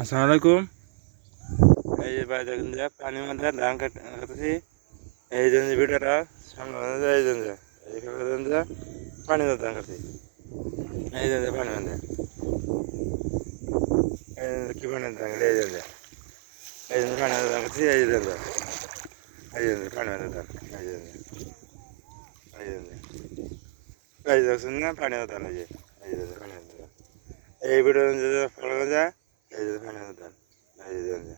আসসালামু আলাইকুম। এই যে ভাই দেখেন যে পানির মধ্যে ধান কাটতেছি। এই জন্য ভিডিওটা সামনে যায় এই জন্য এইখানে যে পানি মধ্যে ধান কাটছি। এই জন্য পানি মধ্যে কি পানি ধান কাটে এই জন্য পানি মধ্যে ধান কাটছি। এই জন্য পানি মধ্যে ধান এই দেখছেন না পানি মধ্যে ধান এই জন্য পানি মধ্যে ধান এই ভিডিও ফলো যায় এই জন্য পানি মধ্যে ধান এই জন্য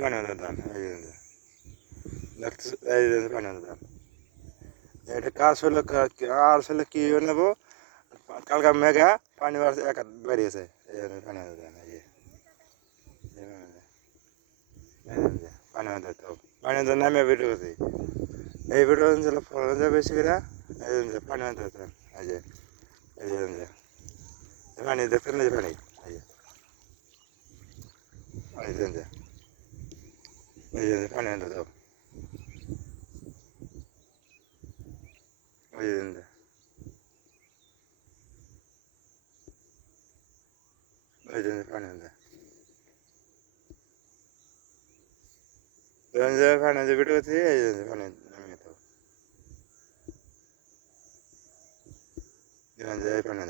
পানি মধ্যে ধান দেখতে এই জন্য পানি মধ্যে ধান এটা কাজ হলো আর হলে কি নেবো কালকা মেঘা পানি এক হাত বেরিয়েছে এই জন্য পানি মধ্যে ধান পানি মধ্যে তো পানি মধ্যে নামে ভিডিও করছি এই ভিডিও ফলো যায় বেশি করে এই জন্য পানি মধ্যে ধান এই জন্য পানি দেখতেন না পানি এই জন্য পানি মধ্যে তো এই জন্য পানি মধ্যে পানি ভিডিও করছি এই জন্য পানি নামে তো পানি